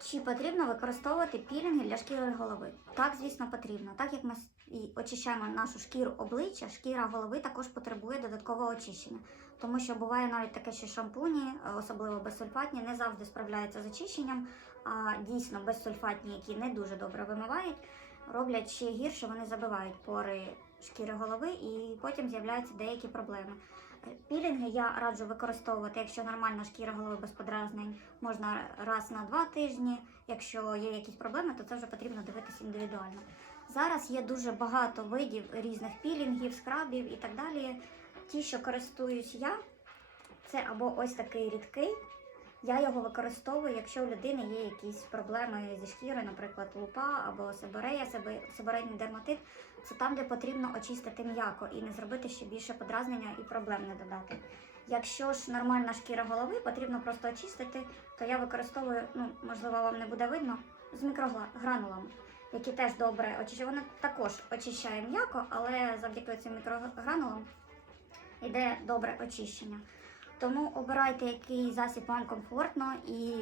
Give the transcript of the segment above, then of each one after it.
Чи потрібно використовувати пілінги для шкіри голови? Так, звісно, потрібно. Так як ми очищаємо нашу шкіру обличчя, шкіра голови також потребує додаткового очищення. Тому що буває навіть таке, що шампуні, е, особливо безсульфатні, не завжди справляються з очищенням. А дійсно безсульфатні, які не дуже добре вимивають, роблять ще гірше, вони забивають пори шкіри голови і потім з'являються деякі проблеми. Пілінги я раджу використовувати, якщо нормальна шкіра голови без подразнень, можна раз на два тижні. Якщо є якісь проблеми, то це вже потрібно дивитися індивідуально. Зараз є дуже багато видів різних пілінгів, скрабів і так далі. Ті, що користуюсь я, це або ось такий рідкий. Я його використовую, якщо у людини є якісь проблеми зі шкірою, наприклад, лупа або себорея, себорейний дерматит. Це там, де потрібно очистити м'яко і не зробити ще більше подразнення і проблем не додати. Якщо ж нормальна шкіра голови, потрібно просто очистити, то я використовую, ну можливо, вам не буде видно, з мікрогранулами, які теж добре очищають. Вони також очищає м'яко, але завдяки цим мікрогранулам йде добре очищення. Тому обирайте, який засіб вам комфортно і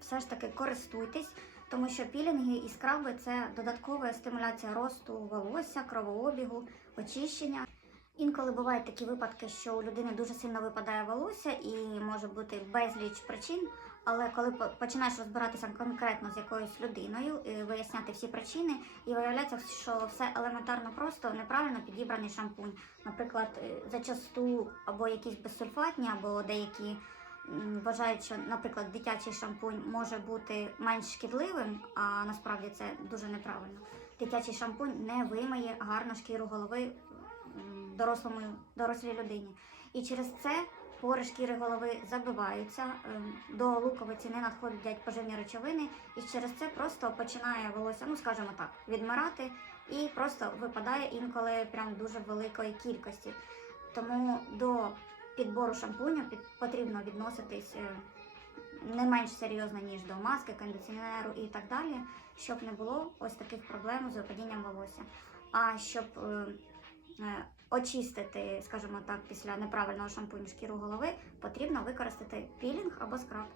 все ж таки користуйтесь, тому що пілінги і скраби це додаткова стимуляція росту волосся, кровообігу, очищення. Інколи бувають такі випадки, що у людини дуже сильно випадає волосся і може бути безліч причин. Але коли починаєш розбиратися конкретно з якоюсь людиною, і виясняти всі причини, і виявляється, що все елементарно просто неправильно підібраний шампунь. Наприклад, е, зачасту або якісь безсульфатні, або деякі вважають, що, наприклад, дитячий шампунь може бути менш шкідливим, а насправді це дуже неправильно. Дитячий шампунь не вимиє гарно шкіру голови дорослому, дорослій людині. І через це пори шкіри голови забиваються, ем, до луковиці не надходять поживні речовини, і через це просто починає волосся, ну скажімо так, відмирати і просто випадає інколи прям дуже великої кількості. Тому до підбору шампуню потрібно відноситись е, не менш серйозно, ніж до маски, кондиціонеру і так далі, щоб не було ось таких проблем з випадінням волосся. А щоб е, очистити, скажімо так, після неправильного шампуню шкіру голови, потрібно використати пілінг або скраб.